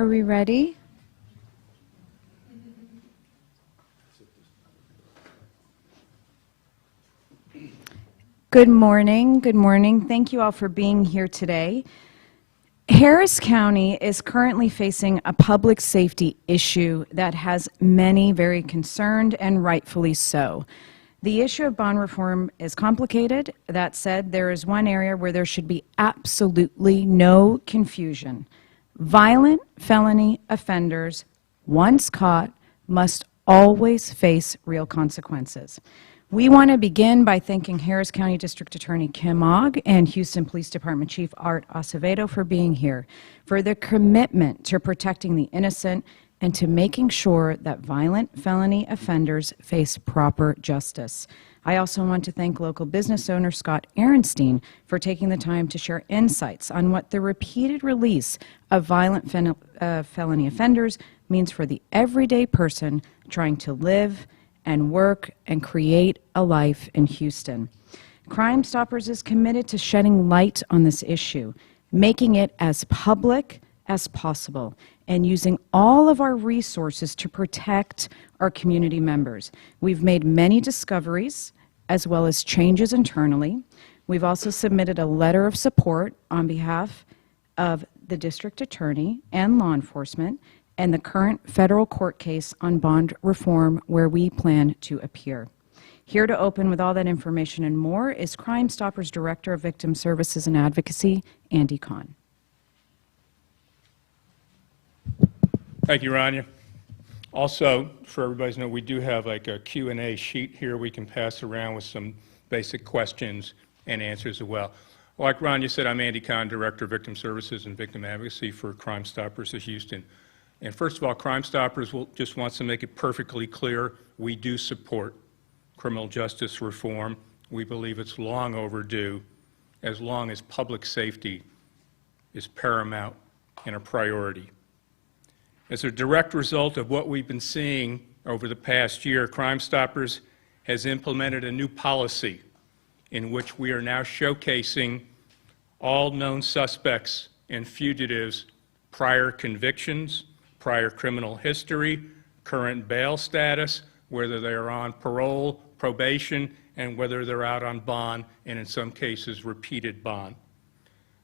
Are we ready? Good morning. Good morning. Thank you all for being here today. Harris County is currently facing a public safety issue that has many very concerned, and rightfully so. The issue of bond reform is complicated. That said, there is one area where there should be absolutely no confusion. Violent felony offenders, once caught, must always face real consequences. We want to begin by thanking Harris County District Attorney Kim Ogg and Houston Police Department Chief Art Acevedo for being here, for their commitment to protecting the innocent and to making sure that violent felony offenders face proper justice. I also want to thank local business owner Scott Ehrenstein for taking the time to share insights on what the repeated release of violent felony offenders means for the everyday person trying to live and work and create a life in Houston. Crime Stoppers is committed to shedding light on this issue, making it as public as possible, and using all of our resources to protect our community members. We've made many discoveries as well as changes internally. We've also submitted a letter of support on behalf of the district attorney and law enforcement and the current federal court case on bond reform where we plan to appear. Here to open with all that information and more is Crime Stoppers Director of Victim Services and Advocacy, Andy Kahn. Thank you, Rania. Also, for everybody's know, we do have like a Q&A sheet here we can pass around with some basic questions and answers as well. Like Rania said, I'm Andy Kahn, Director of Victim Services and Victim Advocacy for Crime Stoppers of Houston. And first of all, Crime Stoppers just wants to make it perfectly clear, we do support criminal justice reform. We believe it's long overdue, as long as public safety is paramount and a priority. As a direct result of what we've been seeing over the past year, Crime Stoppers has implemented a new policy in which we are now showcasing all known suspects and fugitives' prior convictions, prior criminal history, current bail status, whether they are on parole, probation, and whether they're out on bond, and in some cases, repeated bond.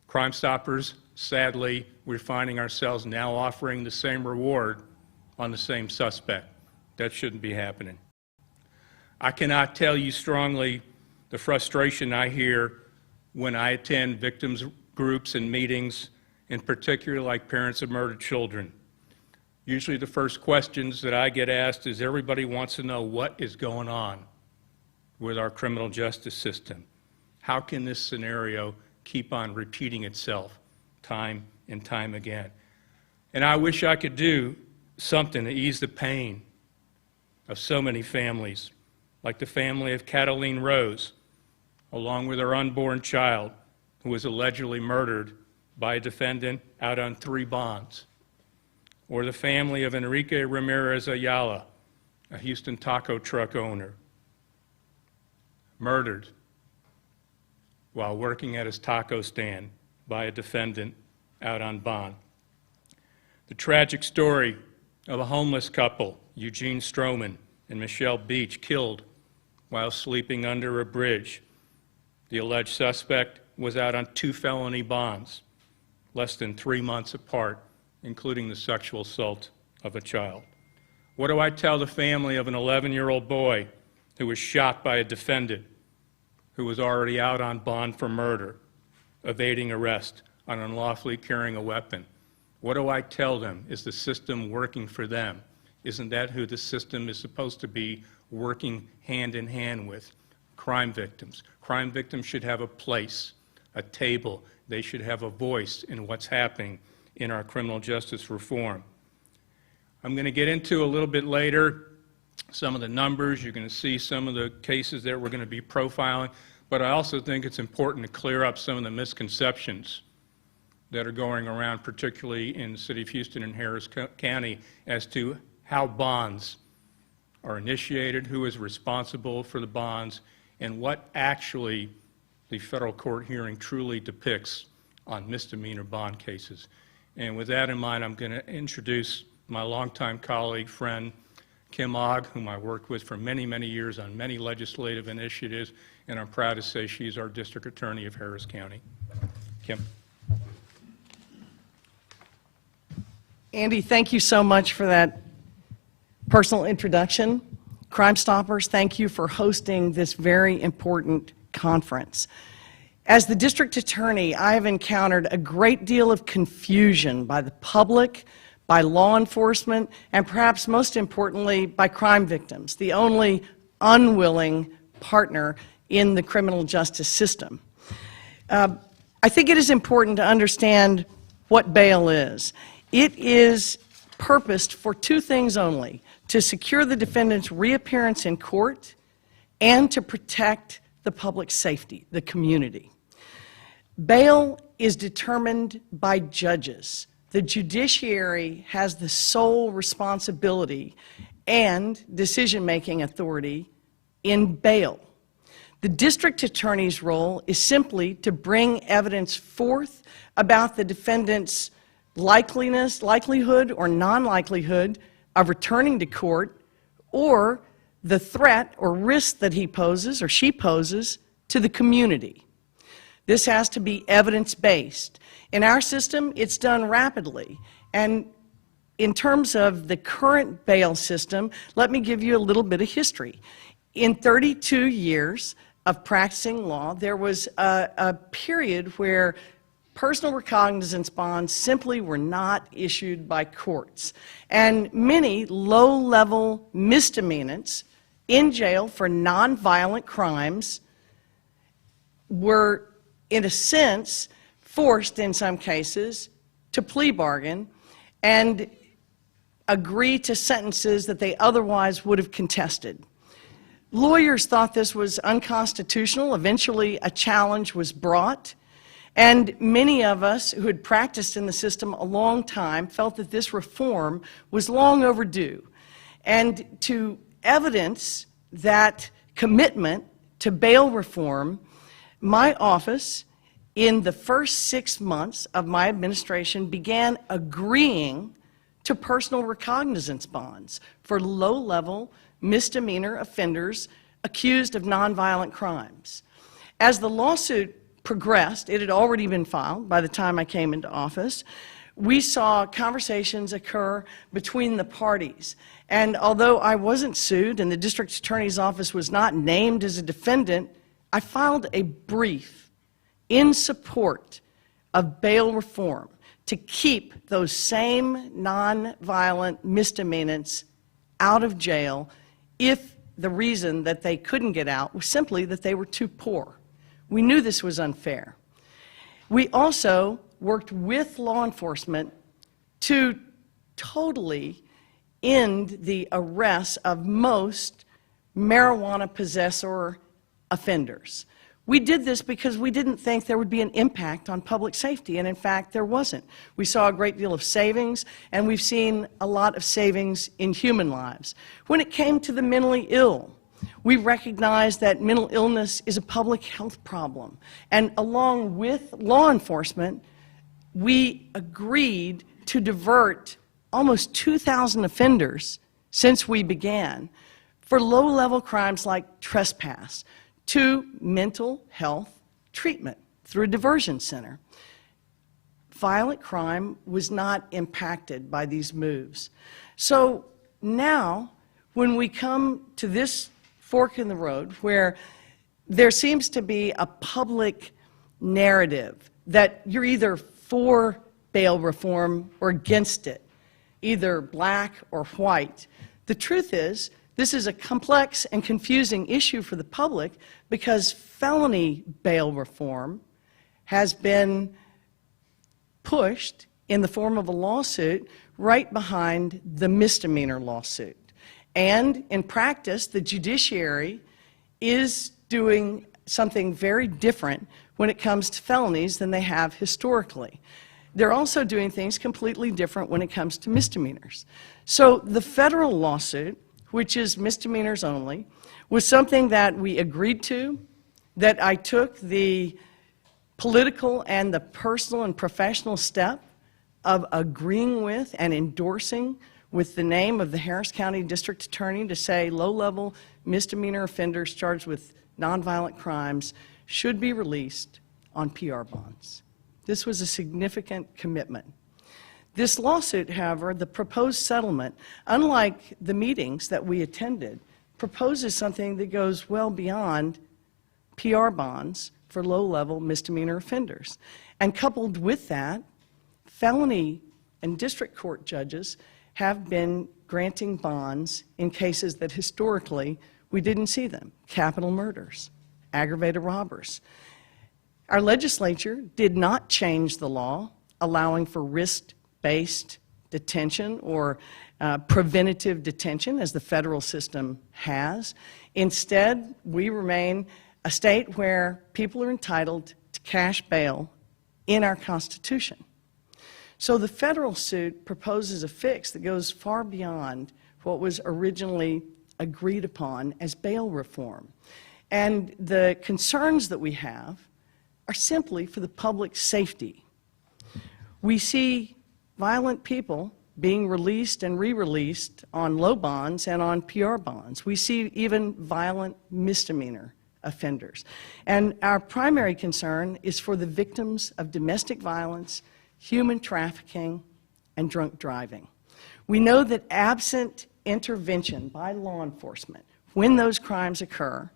Crime Stoppers, sadly, we're finding ourselves now offering the same reward on the same suspect. That shouldn't be happening. I cannot tell you strongly the frustration I hear when I attend victims groups and meetings, in particular like parents of murdered children. Usually the first questions that I get asked is everybody wants to know what is going on with our criminal justice system. How can this scenario keep on repeating itself time and time again? And I wish I could do something to ease the pain of so many families, like the family of Cataline Rose, along with her unborn child, who was allegedly murdered by a defendant out on 3 bonds. Or the family of Enrique Ramirez Ayala, a Houston taco truck owner, murdered while working at his taco stand by a defendant out on bond. The tragic story of a homeless couple, Eugene Stroman and Michelle Beach, killed while sleeping under a bridge. The alleged suspect was out on 2 felony bonds, less than 3 months apart, including the sexual assault of a child. What do I tell the family of an 11-year-old boy who was shot by a defendant who was already out on bond for murder, evading arrest, on unlawfully carrying a weapon? What do I tell them? Is the system working for them? Isn't that who the system is supposed to be working hand in hand with? Crime victims. Crime victims should have a place, a table. They should have a voice in what's happening in our criminal justice reform. I'm going to get into a little bit later some of the numbers. You're going to see some of the cases that we're going to be profiling, but I also think it's important to clear up some of the misconceptions that are going around, particularly in the city of Houston and Harris County, as to how bonds are initiated, who is responsible for the bonds, and what actually the federal court hearing truly depicts on misdemeanor bond cases. And with that in mind, I'm going to introduce my longtime colleague, friend, Kim Ogg, whom I worked with for many, many years on many legislative initiatives, and I'm proud to say she's our District Attorney of Harris County. Kim. Andy, thank you so much for that personal introduction. Crime Stoppers, thank you for hosting this very important conference. As the district attorney, I have encountered a great deal of confusion by the public, by law enforcement, and perhaps most importantly, by crime victims, the only unwilling partner in the criminal justice system. I think it is important to understand what bail is. It is purposed for two things only: to secure the defendant's reappearance in court and to protect the public safety, the community. Bail is determined by judges. The judiciary has the sole responsibility and decision-making authority in bail. The district attorney's role is simply to bring evidence forth about the defendant's likelihood or non-likelihood of returning to court, or the threat or risk that he poses or she poses to the community. This has to be evidence-based. In our system, it's done rapidly. And in terms of the current bail system, let me give you a little bit of history. In 32 years of practicing law, there was a period where personal recognizance bonds simply were not issued by courts. And many low-level misdemeanants in jail for nonviolent crimes were, in a sense, forced in some cases to plea bargain and agree to sentences that they otherwise would have contested. Lawyers thought this was unconstitutional. Eventually, a challenge was brought. And many of us who had practiced in the system a long time felt that this reform was long overdue. And to evidence that commitment to bail reform, my office, in the first 6 months of my administration, began agreeing to personal recognizance bonds for low-level misdemeanor offenders accused of nonviolent crimes. As the lawsuit progressed, it had already been filed by the time I came into office, we saw conversations occur between the parties. And although I wasn't sued and the district attorney's office was not named as a defendant, I filed a brief in support of bail reform to keep those same nonviolent misdemeanants out of jail if the reason that they couldn't get out was simply that they were too poor. We knew this was unfair. We also worked with law enforcement to totally end the arrests of most marijuana possessor offenders. We did this because we didn't think there would be an impact on public safety, and in fact, there wasn't. We saw a great deal of savings, and we've seen a lot of savings in human lives. When it came to the mentally ill, we recognized that mental illness is a public health problem, and along with law enforcement, we agreed to divert almost 2,000 offenders since we began for low-level crimes like trespass to mental health treatment through a diversion center. Violent crime was not impacted by these moves. So now, when we come to this fork in the road where there seems to be a public narrative that you're either for bail reform or against it, either black or white, the truth is this is a complex and confusing issue for the public because felony bail reform has been pushed in the form of a lawsuit right behind the misdemeanor lawsuit. And in practice, the judiciary is doing something very different when it comes to felonies than they have historically. They're also doing things completely different when it comes to misdemeanors. So the federal lawsuit, which is misdemeanors only, was something that we agreed to, that I took the political and the personal and professional step of agreeing with and endorsing with the name of the Harris County District Attorney to say low-level misdemeanor offenders charged with nonviolent crimes should be released on PR bonds. This was a significant commitment. This lawsuit, however, the proposed settlement, unlike the meetings that we attended, proposes something that goes well beyond PR bonds for low-level misdemeanor offenders. And coupled with that, felony and district court judges have been granting bonds in cases that historically we didn't see them: capital murders, aggravated robbers. Our legislature did not change the law allowing for risk-based detention or preventative detention as the federal system has. Instead, we remain a state where people are entitled to cash bail in our Constitution. So the federal suit proposes a fix that goes far beyond what was originally agreed upon as bail reform. And the concerns that we have are simply for the public's safety. We see violent people being released and re-released on low bonds and on PR bonds. We see even violent misdemeanor offenders. And our primary concern is for the victims of domestic violence, human trafficking, and drunk driving. We know that absent intervention by law enforcement when those crimes occur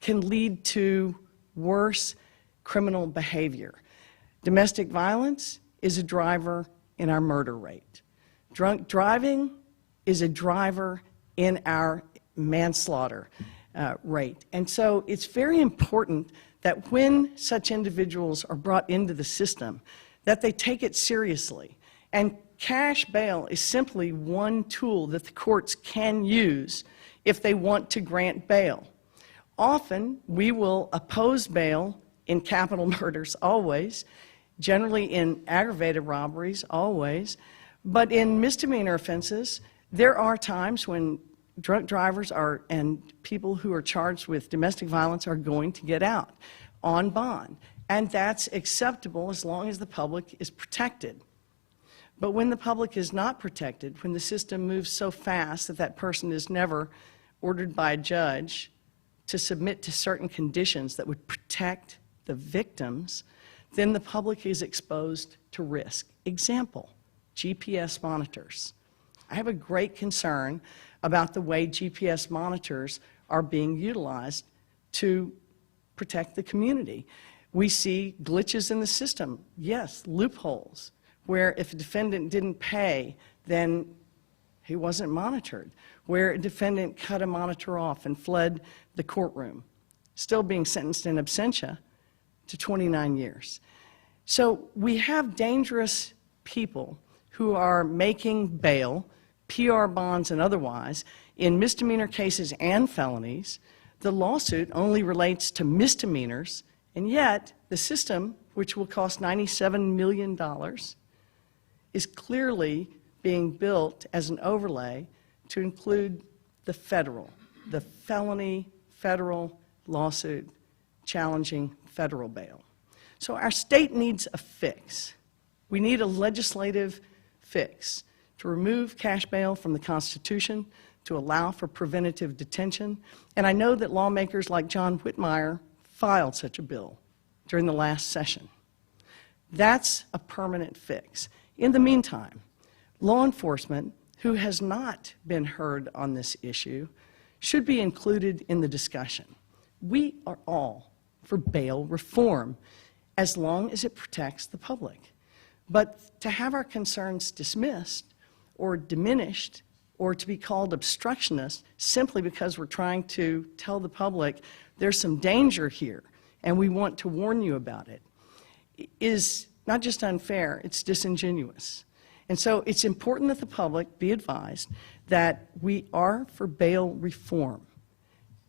can lead to worse criminal behavior. Domestic violence is a driver in our murder rate. Drunk driving is a driver in our manslaughter rate. And so it's very important that when such individuals are brought into the system, that they take it seriously. And cash bail is simply one tool that the courts can use if they want to grant bail. Often, we will oppose bail in capital murders, always, generally in aggravated robberies, always, but in misdemeanor offenses, there are times when drunk drivers and people who are charged with domestic violence are going to get out on bond. And that's acceptable as long as the public is protected. But when the public is not protected, when the system moves so fast that that person is never ordered by a judge to submit to certain conditions that would protect the victims, then the public is exposed to risk. Example, GPS monitors. I have a great concern about the way GPS monitors are being utilized to protect the community. We see glitches in the system, yes, loopholes, where if a defendant didn't pay, then he wasn't monitored, where a defendant cut a monitor off and fled the courtroom, still being sentenced in absentia to 29 years. So we have dangerous people who are making bail, PR bonds and otherwise, in misdemeanor cases and felonies. The lawsuit only relates to misdemeanors, and yet the system, which will cost $97 million, is clearly being built as an overlay to include the felony federal lawsuit challenging federal bail. So our state needs a fix. We need a legislative fix to remove cash bail from the Constitution, to allow for preventative detention. And I know that lawmakers like John Whitmire filed such a bill during the last session. That's a permanent fix. In the meantime, law enforcement, who has not been heard on this issue, should be included in the discussion. We are all for bail reform, as long as it protects the public. But to have our concerns dismissed or diminished or to be called obstructionist simply because we're trying to tell the public there's some danger here and we want to warn you about it is not just unfair, it's disingenuous. And so it's important that the public be advised that we are for bail reform.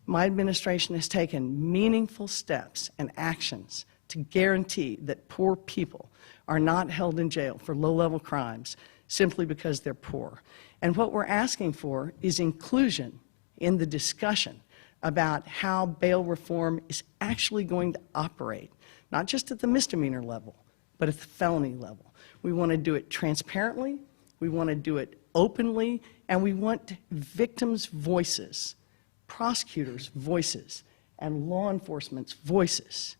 My administration has taken meaningful steps and actions to guarantee that poor people are not held in jail for low-level crimes simply because they're poor. And what we're asking for is inclusion in the discussion about how bail reform is actually going to operate, not just at the misdemeanor level, but at the felony level. We want to do it transparently, we want to do it openly, and we want victims' voices, prosecutors' voices, and law enforcement's voices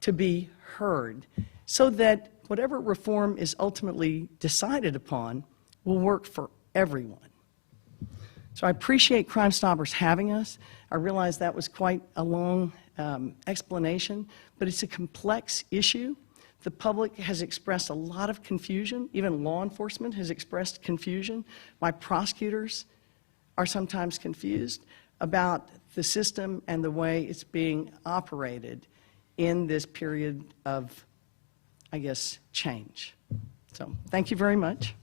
to be heard so that whatever reform is ultimately decided upon will work for everyone. So I appreciate Crime Stoppers having us. I realize that was quite a long explanation, but it's a complex issue. The public has expressed a lot of confusion. Even law enforcement has expressed confusion. My prosecutors are sometimes confused about the system and the way it's being operated in this period of, I guess, change. So thank you very much.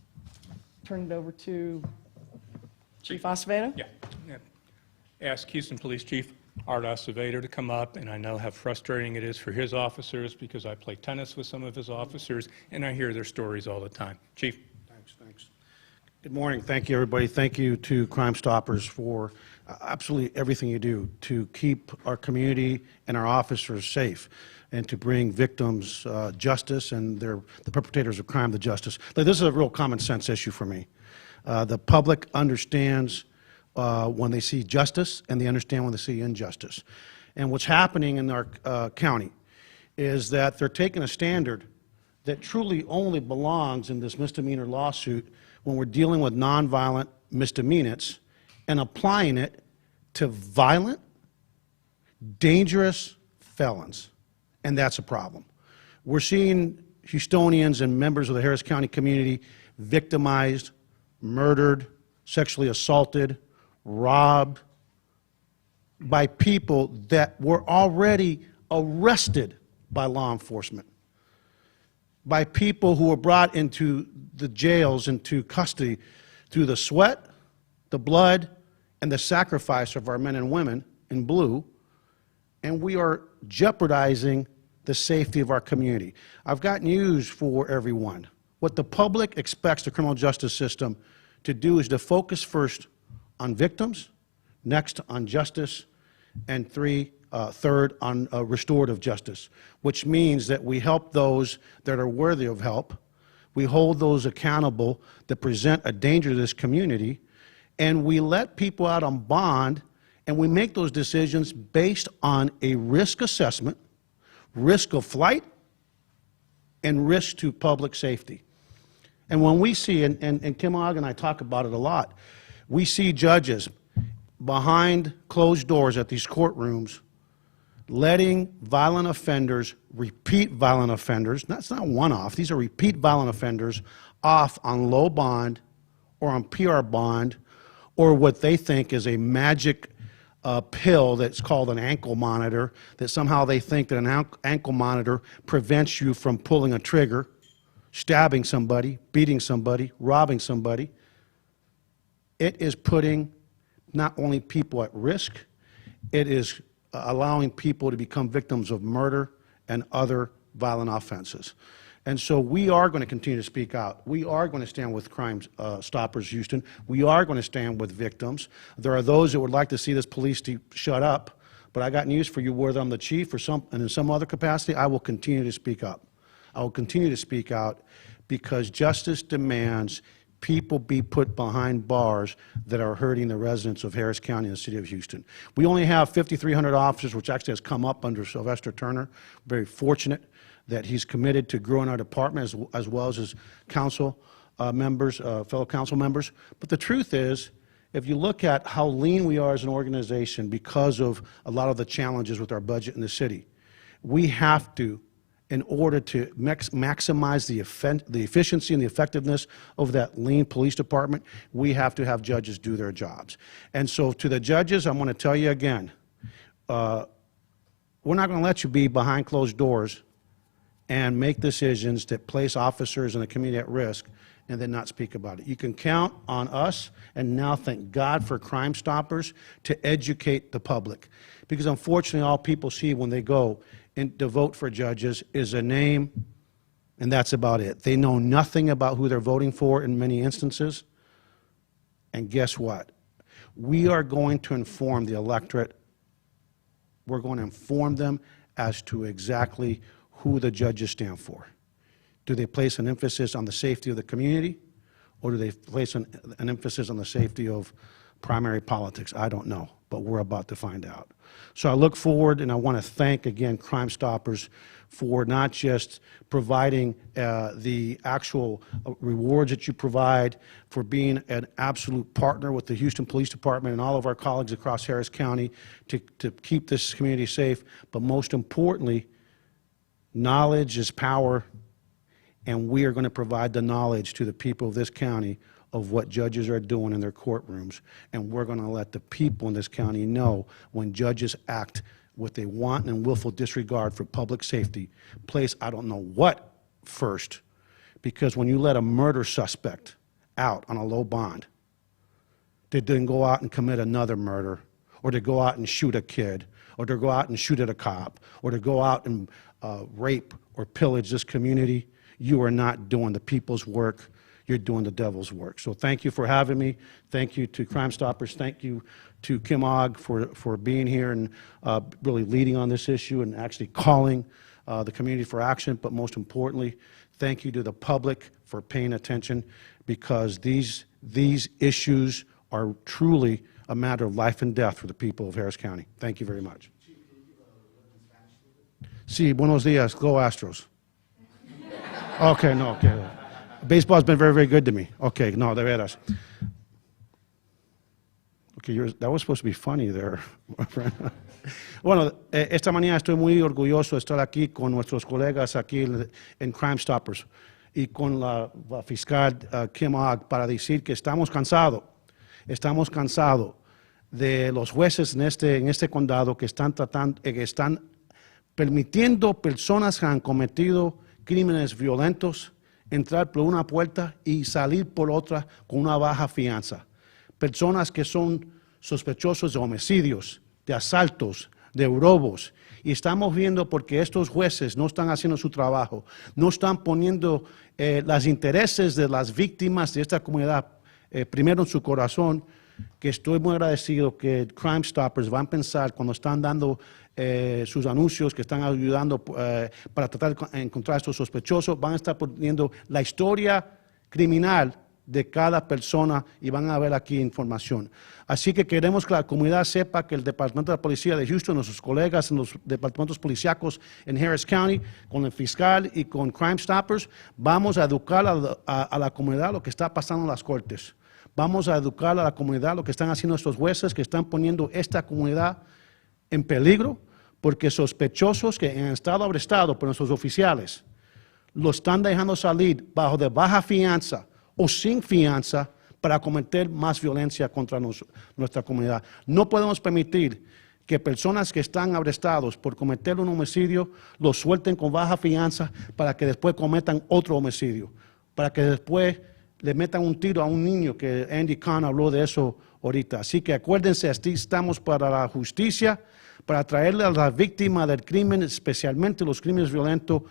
Turn it over to Chief Acevedo. Yeah. Ask Houston Police Chief Art Acevedo to come up, and I know how frustrating it is for his officers because I play tennis with some of his officers, and I hear their stories all the time. Chief. Thanks. Good morning. Thank you, everybody. Thank you to Crime Stoppers for absolutely everything you do to keep our community and our officers safe and to bring victims justice and the perpetrators of crime to justice. This is a real common sense issue for me. The public understands when they see justice, and they understand when they see injustice. And what's happening in our county is that they're taking a standard that truly only belongs in this misdemeanor lawsuit when we're dealing with nonviolent misdemeanors and applying it to violent, dangerous felons. And that's a problem. We're seeing Houstonians and members of the Harris County community victimized, murdered, sexually assaulted, robbed by people that were already arrested by law enforcement, by people who were brought into the jails, into custody through the sweat, the blood, and the sacrifice of our men and women in blue, and we are jeopardizing the safety of our community. I've got news for everyone. What the public expects the criminal justice system to do is to focus first on victims, next on justice, and third on restorative justice, which means that we help those that are worthy of help, we hold those accountable that present a danger to this community, and we let people out on bond, and we make those decisions based on a risk assessment, risk of flight, and risk to public safety. And when we see, and Kim Ogg and I talk about it a lot, we see judges behind closed doors at these courtrooms letting violent offenders, repeat violent offenders, that's not one-off, these are repeat violent offenders, off on low bond or on PR bond or what they think is a magic pill that's called an ankle monitor, that somehow they think that an ankle monitor prevents you from pulling a trigger, stabbing somebody, beating somebody, robbing somebody. It is putting not only people at risk, it is allowing people to become victims of murder and other violent offenses. And so we are going to continue to speak out. We are going to stand with Crime Stoppers Houston. We are going to stand with victims. There are those that would like to see this police chief shut up, but I got news for you. Whether I'm the chief or and in some other capacity, I will continue to speak up. I will continue to speak out because justice demands people be put behind bars that are hurting the residents of Harris County and the city of Houston. We only have 5,300 officers, which actually has come up under Sylvester Turner. Very fortunate that he's committed to growing our department as well as his council members, fellow council members. But the truth is, if you look at how lean we are as an organization because of a lot of the challenges with our budget in the city, we have to, in order to maximize the efficiency and the effectiveness of that lean police department, we have to have judges do their jobs. And so to the judges, I'm going to tell you again, we're not going to let you be behind closed doors and make decisions that place officers and the community at risk and then not speak about it. You can count on us, and now thank God for Crime Stoppers, to educate the public. Because unfortunately, all people see when they go to vote for judges is a name, and that's about it. They know nothing about who they're voting for in many instances. And guess what? We are going to inform the electorate. We're going to inform them as to exactly who the judges stand for. Do they place an emphasis on the safety of the community, or do they place an emphasis on the safety of primary politics? I don't know, but we're about to find out. So I look forward, and I want to thank again Crime Stoppers for not just providing the actual rewards that you provide, for being an absolute partner with the Houston Police Department and all of our colleagues across Harris County to keep this community safe, but most importantly, knowledge is power, and we are going to provide the knowledge to the people of this county of what judges are doing in their courtrooms, and we're going to let the people in this county know when judges act with a wanton and willful disregard for public safety, place I don't know what first, because when you let a murder suspect out on a low bond, they didn't go out and commit another murder, or to go out and shoot a kid, or to go out and shoot at a cop, or to go out and rape or pillage this community, you are not doing the people's work. You're doing the devil's work. So thank you for having me. Thank you to Crime Stoppers. Thank you to Kim Ogg for being here and really leading on this issue and actually calling the community for action. But most importantly, thank you to the public for paying attention, because these issues are truly a matter of life and death for the people of Harris County. Thank you very much. Sí, buenos días. Go Astros. Okay, no, okay. Baseball's been very, very good to me. Okay, no, de veras. Okay, that was supposed to be funny there, my friend. Bueno, esta mañana estoy muy orgulloso de estar aquí con nuestros colegas aquí en Crime Stoppers y con la fiscal Kim Ogg para decir que estamos cansados de los jueces en este condado que están permitiendo personas que han cometido crímenes violentos entrar por una puerta y salir por otra con una baja fianza. Personas que son sospechosos de homicidios, de asaltos, de robos. Y estamos viendo porque estos jueces no están haciendo su trabajo, no están poniendo los intereses de las víctimas de esta comunidad primero en su corazón, que estoy muy agradecido que Crime Stoppers van a pensar cuando están dando sus anuncios, que están ayudando para tratar de encontrar a estos sospechosos, van a estar poniendo la historia criminal de cada persona y van a ver aquí información. Así que queremos que la comunidad sepa que el Departamento de la Policía de Houston, nuestros colegas en los departamentos policíacos en Harris County, con el fiscal y con Crime Stoppers, vamos a educar a la comunidad lo que está pasando en las cortes. Vamos a educar a la comunidad lo que están haciendo estos jueces que están poniendo esta comunidad en peligro, porque sospechosos que han estado arrestados por nuestros oficiales lo están dejando salir bajo de baja fianza o sin fianza para cometer más violencia contra nuestra comunidad. No podemos permitir que personas que están arrestados por cometer un homicidio los suelten con baja fianza para que después cometan otro homicidio, para que después le metan un tiro a un niño, que Andy Kahn habló de eso ahorita. Así que acuérdense, aquí estamos para la justicia, para traerle a la víctima del crimen, especialmente los crímenes violentos,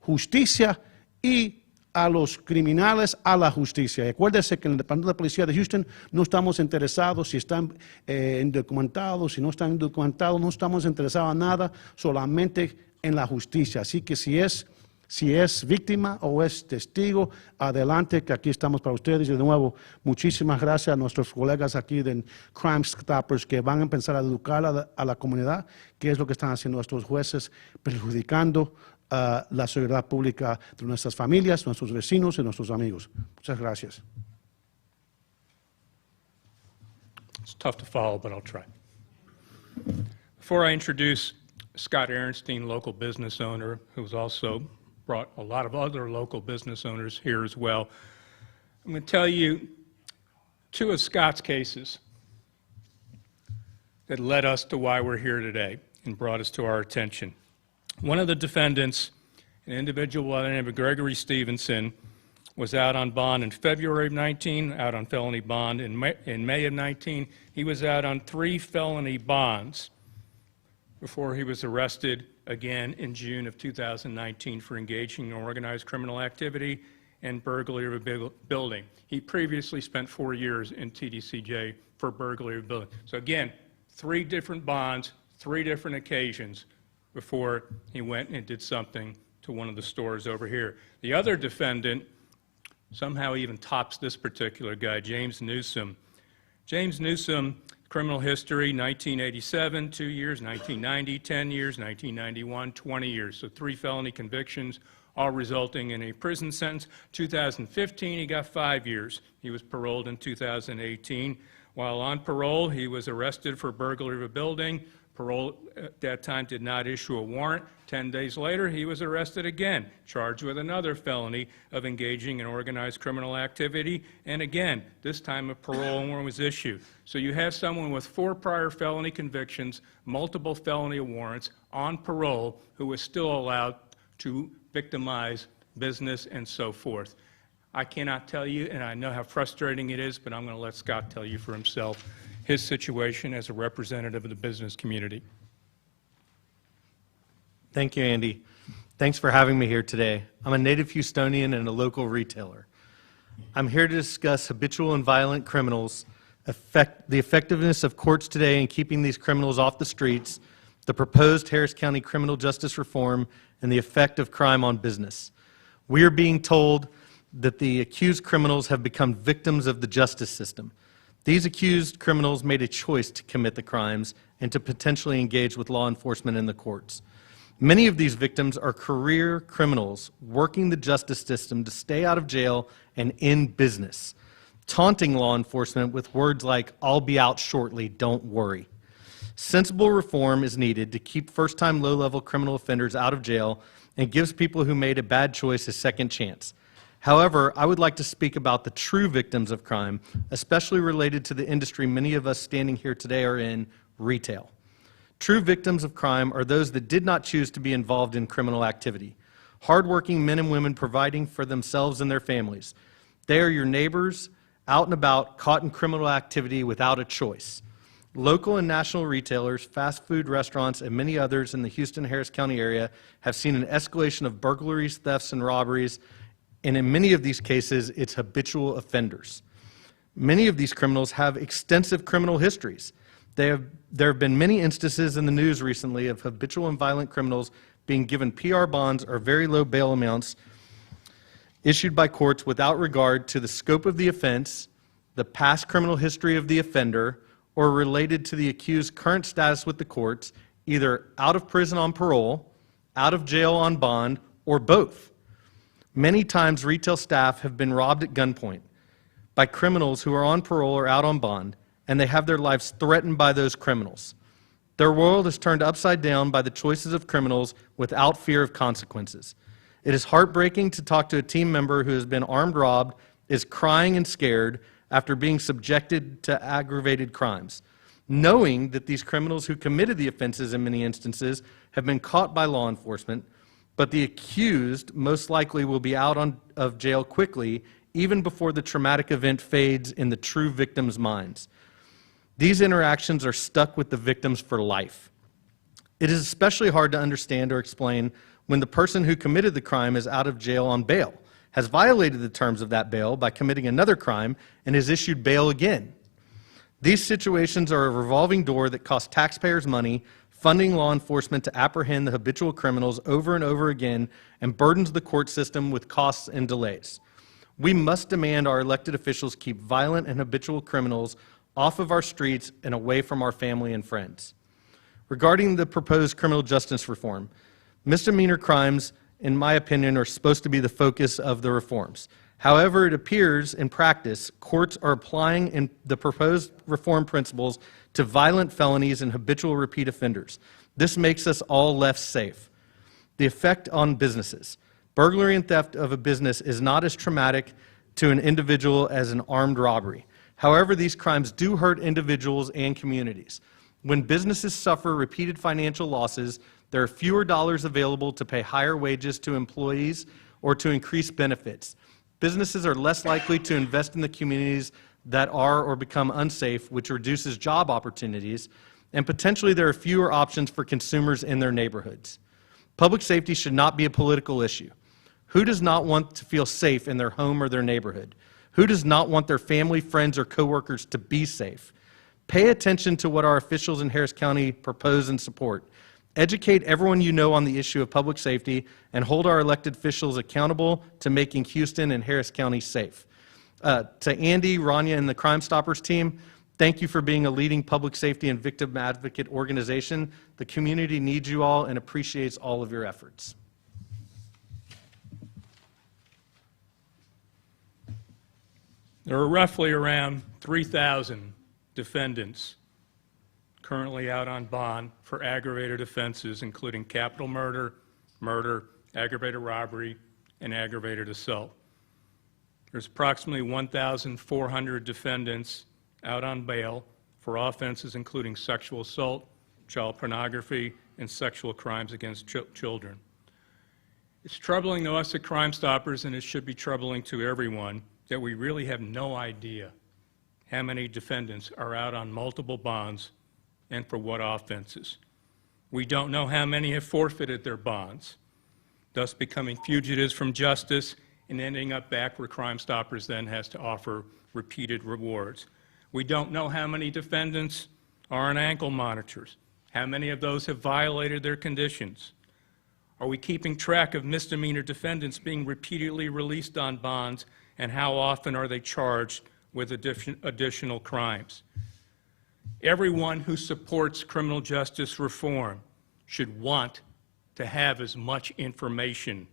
justicia, y a los criminales a la justicia. Y acuérdense que en el Departamento de Policía de Houston no estamos interesados si están indocumentados, si no están indocumentados, no estamos interesados en nada, solamente en la justicia. Así que si es víctima o es testigo, adelante, que aquí estamos para ustedes. Y de nuevo, muchísimas gracias a nuestros colegas aquí de Crime Stoppers que van a empezar a educar a la comunidad, qué es lo que están haciendo estos jueces, perjudicando la seguridad pública de nuestras familias, nuestros vecinos y nuestros amigos. Muchas gracias. It's tough to follow, but I'll try. Before I introduce Scott Aaronstein, local business owner, who's also brought a lot of other local business owners here as well, I'm going to tell you two of Scott's cases that led us to why we're here today and brought us to our attention. One of the defendants, an individual by the name of Gregory Stevenson, was out on bond in February of 19, out on felony bond in May of 19. He was out on 3 felony bonds before he was arrested again in June of 2019 for engaging in organized criminal activity and burglary of a building. He previously spent 4 years in TDCJ for burglary of a building. So again, 3 different bonds, 3 different occasions before he went and did something to one of the stores over here. The other defendant somehow even tops this particular guy, James Newsom. James Newsom, criminal history, 1987, 2 years, 1990, 10 years, 1991, 20 years. So 3 felony convictions, all resulting in a prison sentence. 2015, he got 5 years. He was paroled in 2018. While on parole, he was arrested for burglary of a building. Parole at that time did not issue a warrant. 10 days later, he was arrested again, charged with another felony of engaging in organized criminal activity. And again, this time a parole warrant was issued. So you have someone with 4 prior felony convictions, multiple felony warrants, on parole, who is still allowed to victimize business and so forth. I cannot tell you, and I know how frustrating it is, but I'm going to let Scott tell you for himself his situation as a representative of the business community. Thank you, Andy. Thanks for having me here today. I'm a native Houstonian and a local retailer. I'm here to discuss habitual and violent criminals, the effectiveness of courts today in keeping these criminals off the streets, the proposed Harris County criminal justice reform, and the effect of crime on business. We are being told that the accused criminals have become victims of the justice system. These accused criminals made a choice to commit the crimes and to potentially engage with law enforcement in the courts. Many of these victims are career criminals working the justice system to stay out of jail and in business, taunting law enforcement with words like, "I'll be out shortly, don't worry." Sensible reform is needed to keep first-time low-level criminal offenders out of jail and gives people who made a bad choice a second chance. However, I would like to speak about the true victims of crime, especially related to the industry many of us standing here today are in, retail. True victims of crime are those that did not choose to be involved in criminal activity. Hardworking men and women providing for themselves and their families. They are your neighbors, out and about, caught in criminal activity without a choice. Local and national retailers, fast food restaurants, and many others in the Houston-Harris County area have seen an escalation of burglaries, thefts, and robberies, and in many of these cases, it's habitual offenders. Many of these criminals have extensive criminal histories. There have been many instances in the news recently of habitual and violent criminals being given PR bonds or very low bail amounts issued by courts without regard to the scope of the offense, the past criminal history of the offender, or related to the accused's current status with the courts, either out of prison on parole, out of jail on bond, or both. Many times, retail staff have been robbed at gunpoint by criminals who are on parole or out on bond, and they have their lives threatened by those criminals. Their world is turned upside down by the choices of criminals without fear of consequences. It is heartbreaking to talk to a team member who has been armed robbed, is crying and scared after being subjected to aggravated crimes, knowing that these criminals who committed the offenses in many instances have been caught by law enforcement, but the accused most likely will be out of jail quickly, even before the traumatic event fades in the true victims' minds. These interactions are stuck with the victims for life. It is especially hard to understand or explain when the person who committed the crime is out of jail on bail, has violated the terms of that bail by committing another crime, and is issued bail again. These situations are a revolving door that costs taxpayers money, funding law enforcement to apprehend the habitual criminals over and over again, and burdens the court system with costs and delays. We must demand our elected officials keep violent and habitual criminals off of our streets and away from our family and friends. Regarding the proposed criminal justice reform, misdemeanor crimes, in my opinion, are supposed to be the focus of the reforms. However, it appears in practice, courts are applying the proposed reform principles to violent felonies and habitual repeat offenders. This makes us all less safe. The effect on businesses. Burglary and theft of a business is not as traumatic to an individual as an armed robbery. However, these crimes do hurt individuals and communities. When businesses suffer repeated financial losses, there are fewer dollars available to pay higher wages to employees or to increase benefits. Businesses are less likely to invest in the communities that are or become unsafe, which reduces job opportunities, and potentially there are fewer options for consumers in their neighborhoods. Public safety should not be a political issue. Who does not want to feel safe in their home or their neighborhood? Who does not want their family, friends, or coworkers to be safe? Pay attention to what our officials in Harris County propose and support. Educate everyone you know on the issue of public safety and hold our elected officials accountable to making Houston and Harris County safe. To Andy, Rania, and the Crime Stoppers team, thank you for being a leading public safety and victim advocate organization. The community needs you all and appreciates all of your efforts. There are roughly around 3,000 defendants currently out on bond for aggravated offenses, including capital murder, murder, aggravated robbery, and aggravated assault. There's approximately 1,400 defendants out on bail for offenses including sexual assault, child pornography, and sexual crimes against children. It's troubling to us at Crime Stoppers, and it should be troubling to everyone, that we really have no idea how many defendants are out on multiple bonds and for what offenses. We don't know how many have forfeited their bonds, thus becoming fugitives from justice and ending up back where Crime Stoppers then has to offer repeated rewards. We don't know how many defendants are on ankle monitors, how many of those have violated their conditions. Are we keeping track of misdemeanor defendants being repeatedly released on bonds, and how often are they charged with additional crimes? Everyone who supports criminal justice reform should want to have as much information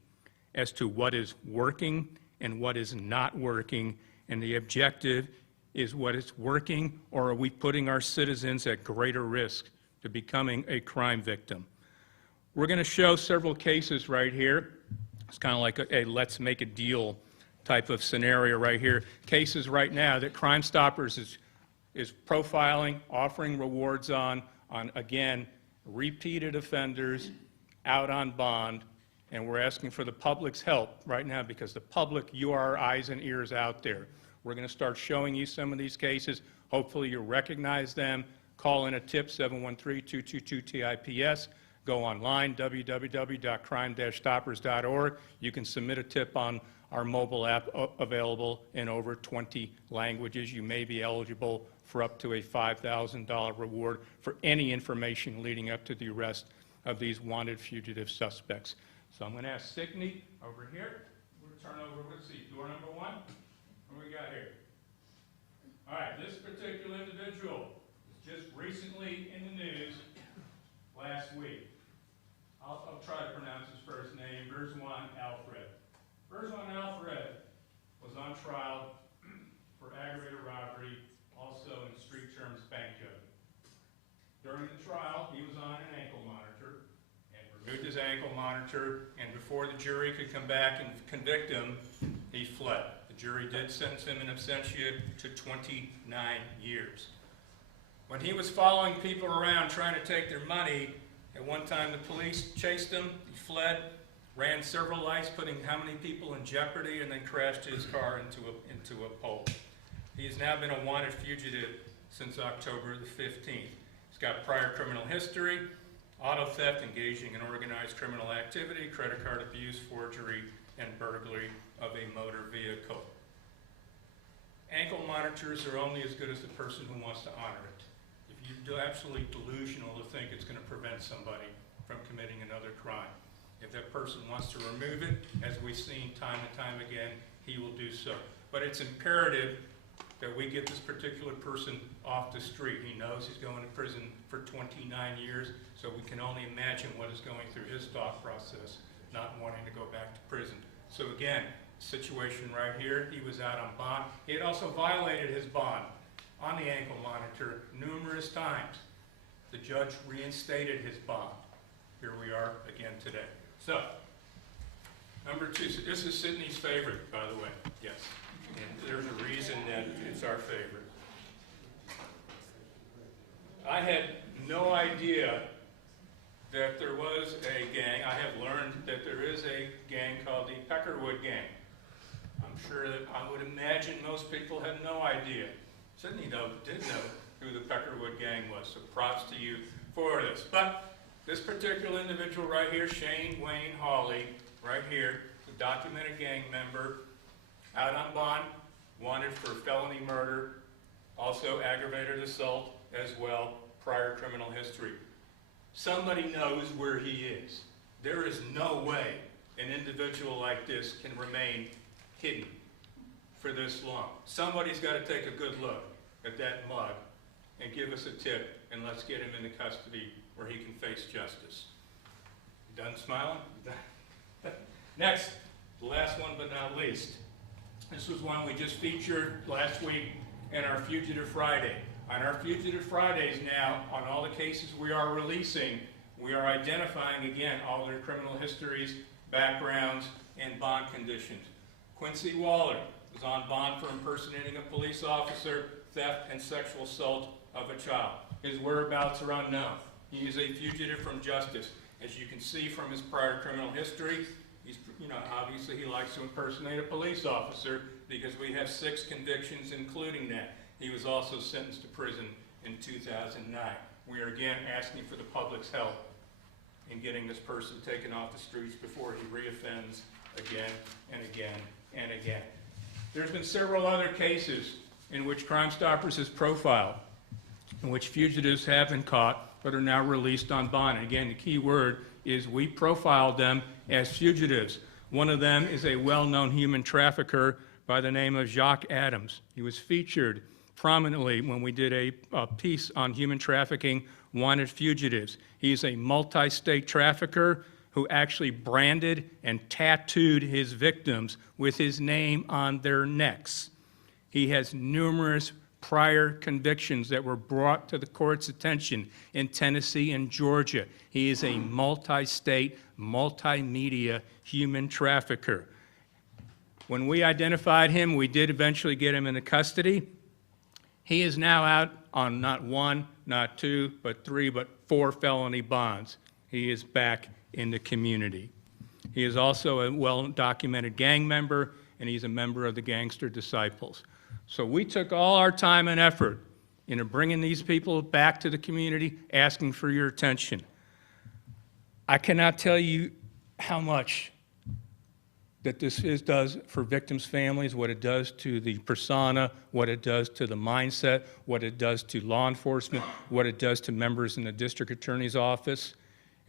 as to what is working and what is not working, and the objective is what is working, or are we putting our citizens at greater risk to becoming a crime victim? We're going to show several cases right here. It's kind of like a let's make a deal type of scenario right here. Cases right now that Crime Stoppers is profiling, offering rewards on again, repeated offenders out on bond, and we're asking for the public's help right now because the public, you are our eyes and ears out there. We're going to start showing you some of these cases. Hopefully you recognize them. Call in a tip, 713-222-TIPS. Go online, www.crime-stoppers.org. You can submit a tip on our mobile app available in over 20 languages. You may be eligible for up to a $5,000 reward for any information leading up to the arrest of these wanted fugitive suspects. So I'm going to ask Signe over here. We're going to turn over, let's see, door number one. What do we got here? All right, this particular individual was just recently in the news last week. I'll try to pronounce his first name, Berzwan Alfred. Berzwan Alfred was on trial for aggravated robbery, also in street terms bank jugging. During the trial, he was on an ankle monitor and removed his ankle monitor, and before the jury could come back and convict him, he fled. The jury did sentence him in absentia to 29 years. When he was following people around trying to take their money, at one time the police chased him, he fled, ran several lights, putting how many people in jeopardy, and then crashed his car into a pole. He has now been a wanted fugitive since October the 15th. He's got prior criminal history, auto theft, engaging in organized criminal activity, credit card abuse, forgery, and burglary of a motor vehicle. Ankle monitors are only as good as the person who wants to honor it. If you're absolutely delusional to think it's going to prevent somebody from committing another crime, if that person wants to remove it, as we've seen time and time again, he will do so. But it's imperative that we get this particular person off the street. He knows he's going to prison for 29 years, so we can only imagine what is going through his thought process, not wanting to go back to prison. So again, situation right here, he was out on bond. He had also violated his bond on the ankle monitor numerous times. The judge reinstated his bond. Here we are again today. So, number two, so this is Signe's favorite, by the way, yes. And there's a reason that it's our favorite. I had no idea that there was a gang. I have learned that there is a gang called the Peckerwood Gang. I'm sure that I would imagine most people had no idea. Signe, though, did know who the Peckerwood Gang was, so props to you for this. But this particular individual right here, Shane Wayne Hawley, right here, a documented gang member, out on bond, wanted for felony murder, also aggravated assault as well, prior criminal history. Somebody knows where he is. There is no way an individual like this can remain hidden for this long. Somebody's got to take a good look at that mug and give us a tip, and let's get him into custody where he can face justice. Done smiling? Next, the last one but not least. This was one we just featured last week in our Fugitive Friday. On our Fugitive Fridays now, on all the cases we are releasing, we are identifying again all their criminal histories, backgrounds, and bond conditions. Quincy Waller was on bond for impersonating a police officer, theft, and sexual assault of a child. His whereabouts are unknown. He is a fugitive from justice. As you can see from his prior criminal history, he's, obviously he likes to impersonate a police officer because we have 6 convictions including that. He was also sentenced to prison in 2009. We are again asking for the public's help in getting this person taken off the streets before he reoffends again and again and again. There's been several other cases in which Crime Stoppers has profiled, in which fugitives have been caught but are now released on bond. And again, the key word is we profiled them as fugitives. One of them is a well-known human trafficker by the name of Jacques Adams. He was featured prominently when we did a piece on human trafficking, wanted fugitives. He's a multi-state trafficker who actually branded and tattooed his victims with his name on their necks. He has numerous prior convictions that were brought to the court's attention in Tennessee and Georgia. He is a multi-state, multimedia human trafficker. When we identified him, we did eventually get him into custody. He is now out on not 1, not 2, but 3, but 4 felony bonds. He is back in the community. He is also a well-documented gang member, and he's a member of the Gangster Disciples. So we took all our time and effort into bringing these people back to the community, asking for your attention. I cannot tell you how much that this does for victims' families, what it does to the persona, what it does to the mindset, what it does to law enforcement, what it does to members in the district attorney's office,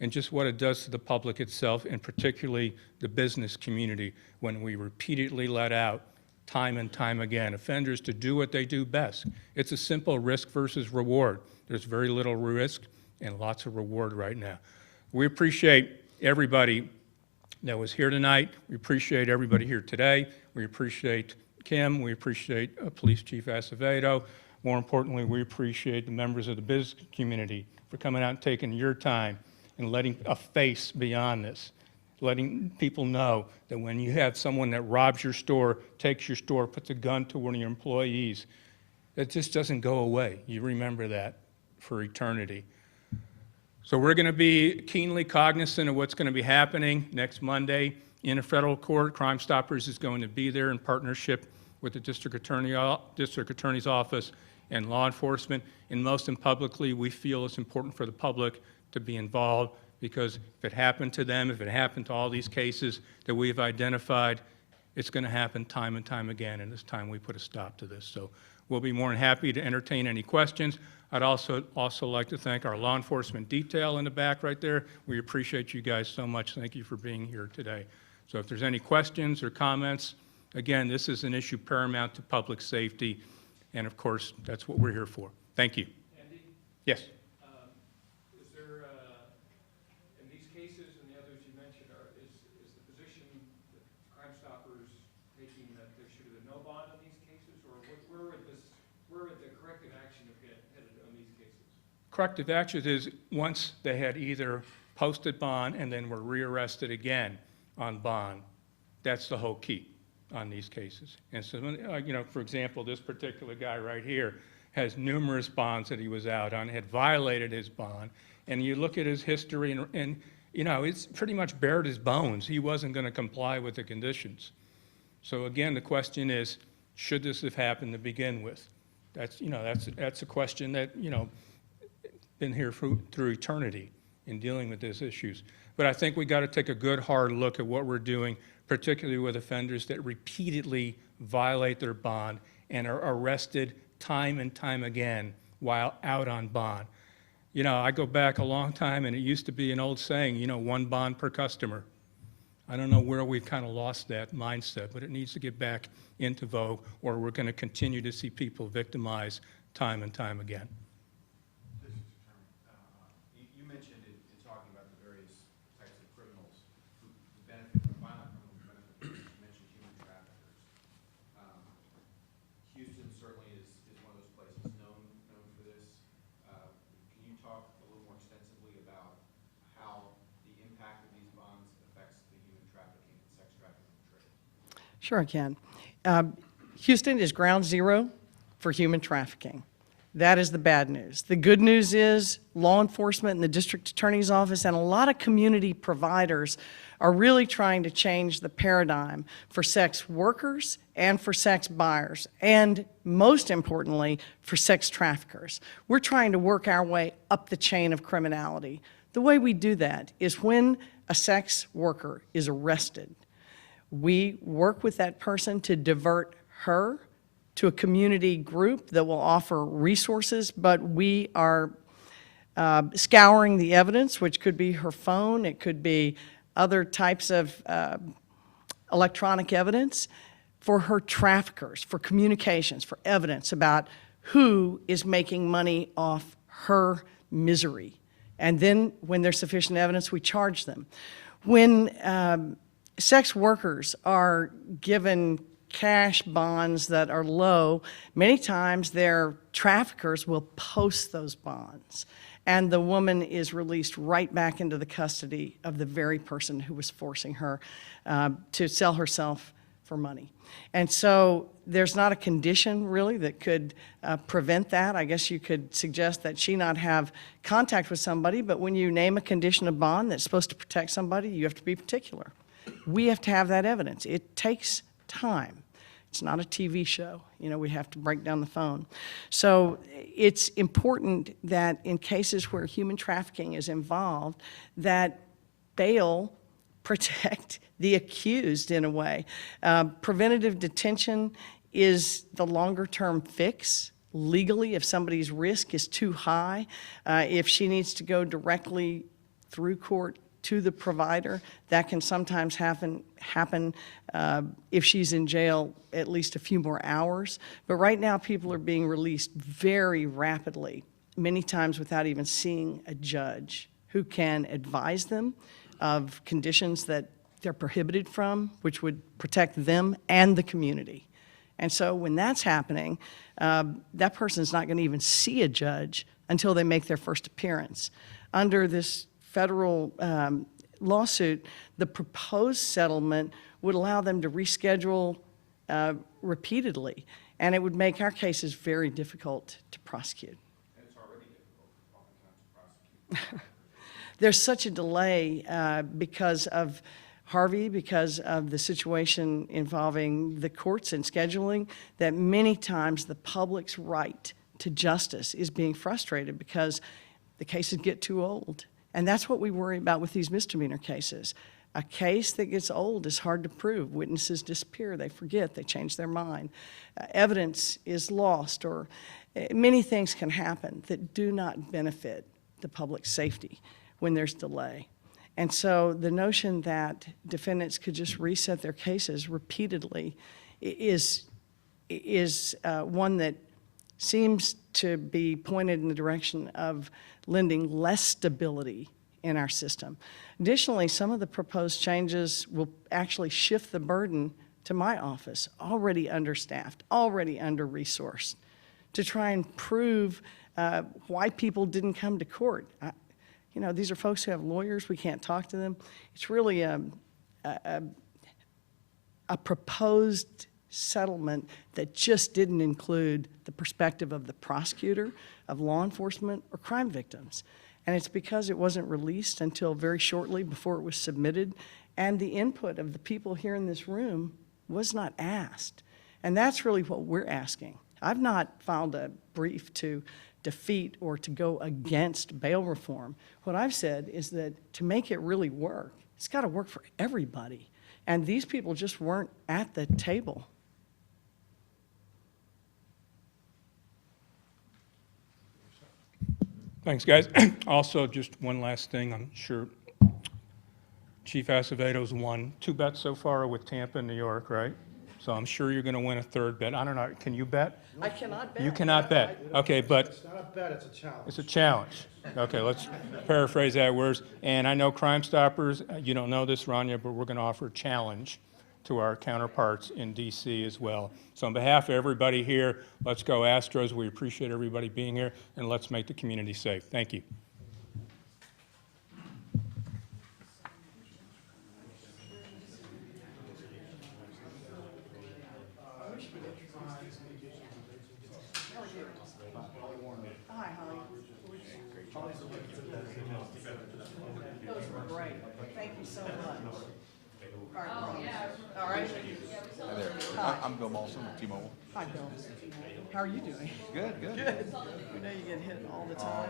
and just what it does to the public itself, and particularly the business community, when we repeatedly let out time and time again offenders to do what they do best. It's a simple risk versus reward. There's very little risk and lots of reward right now. We appreciate everybody that was here tonight. We appreciate everybody here today. We appreciate Kim. We appreciate Police Chief Acevedo. More importantly, we appreciate the members of the business community for coming out and taking your time and letting a face beyond this, letting people know that when you have someone that robs your store, takes your store, puts a gun to one of your employees, that just doesn't go away. You remember that for eternity. So we're going to be keenly cognizant of what's going to be happening next Monday in a federal court. Crime Stoppers is going to be there in partnership with the district attorney's office and law enforcement. And most publicly, we feel it's important for the public to be involved, because if it happened to them, if it happened to all these cases that we've identified, it's going to happen time and time again, and it's time we put a stop to this. So we'll be more than happy to entertain any questions. I'd also like to thank our law enforcement detail in the back right there. We appreciate you guys so much. Thank you for being here today. So if there's any questions or comments, again, this is an issue paramount to public safety, and of course, that's what we're here for. Thank you. Andy, Yes. is there, in these cases and the others you mentioned, is the position that Crime Stoppers taking that there should have been no bond in these cases, or where would the corrective action have headed on these cases? Corrective action is once they had either posted bond and then were rearrested again on bond. That's the whole key on these cases. And so, for example, this particular guy right here has numerous bonds that he was out on, had violated his bond, and you look at his history and it's pretty much bared his bones. He wasn't going to comply with the conditions. So again, the question is, should this have happened to begin with? That's a question that, been here through eternity in dealing with these issues. But I think we got to take a good hard look at what we're doing, particularly with offenders that repeatedly violate their bond and are arrested time and time again while out on bond. You know, I go back a long time, and it used to be an old saying, you know, one bond per customer. I don't know where we've kind of lost that mindset, but it needs to get back into vogue, or we're going to continue to see people victimized time and time again. You mentioned in talking about the various types of criminals who benefit from violent criminals, who benefit from, you mentioned human traffickers. Houston certainly is one of those places known for this. Can you talk a little more extensively about how the impact of these bonds affects the human trafficking and sex trafficking trade? Sure I can. Houston is ground zero for human trafficking. That is the bad news. The good news is law enforcement and the district attorney's office and a lot of community providers are really trying to change the paradigm for sex workers and for sex buyers, and most importantly, for sex traffickers. We're trying to work our way up the chain of criminality. The way we do that is when a sex worker is arrested, we work with that person to divert her to a community group that will offer resources, but we are scouring the evidence, which could be her phone, it could be other types of electronic evidence, for her traffickers, for communications, for evidence about who is making money off her misery. And then when there's sufficient evidence, we charge them. When sex workers are given cash bonds that are low, many times their traffickers will post those bonds, and the woman is released right back into the custody of the very person who was forcing her to sell herself for money. And so there's not a condition really that could prevent that. I guess you could suggest that she not have contact with somebody, but when you name a condition of bond that's supposed to protect somebody, you have to be particular. We have to have that evidence. It takes time. It's not a TV show. You know, we have to break down the phone. So it's important that in cases where human trafficking is involved, that bail protect the accused in a way. Preventative detention is the longer-term fix. Legally, if somebody's risk is too high, if she needs to go directly through court to the provider, that can sometimes happen if she's in jail at least a few more hours. But right now, people are being released very rapidly, many times without even seeing a judge who can advise them of conditions that they're prohibited from, which would protect them and the community. And so when that's happening, that person's not going to even see a judge until they make their first appearance. Under this federal lawsuit, the proposed settlement would allow them to reschedule repeatedly, and it would make our cases very difficult to prosecute. And it's already difficult oftentimes to prosecute. There's such a delay because of Harvey, because of the situation involving the courts and scheduling, that many times the public's right to justice is being frustrated because the cases get too old. And that's what we worry about with these misdemeanor cases. A case that gets old is hard to prove. Witnesses disappear, they forget, they change their mind. Evidence is lost, or many things can happen that do not benefit the public's safety when there's delay. And so the notion that defendants could just reset their cases repeatedly is one that seems to be pointed in the direction of lending less stability in our system. Additionally, some of the proposed changes will actually shift the burden to my office, already understaffed, already under-resourced, to try and prove why people didn't come to court. You know, these are folks who have lawyers, we can't talk to them. It's really a proposed settlement that just didn't include the perspective of the prosecutor, of law enforcement, or crime victims. And it's because it wasn't released until very shortly before it was submitted, and the input of the people here in this room was not asked. And that's really what we're asking. I've not filed a brief to defeat or to go against bail reform. What I've said is that to make it really work, it's got to work for everybody. And these people just weren't at the table. Thanks, guys. Also, just one last thing, I'm sure Chief Acevedo's won 2 bets so far with Tampa and New York, right? So I'm sure you're going to win a 3rd bet. I don't know, can you bet? I cannot bet. You cannot bet. Okay, but It's not a bet, it's a challenge. it's a challenge. Okay, let's paraphrase that words. And I know Crime Stoppers, you don't know this, Rania, but we're going to offer a challenge to our counterparts in DC as well. So on behalf of everybody here, let's go Astros. We appreciate everybody being here, and let's make the community safe. Thank you. Hi, Holly. Those were great. Thank you so much. All right. Hi there. I'm Bill Molson with T-Mobile. Hi, Bill. How are you doing? Good, good. Good. We know you get hit all the time.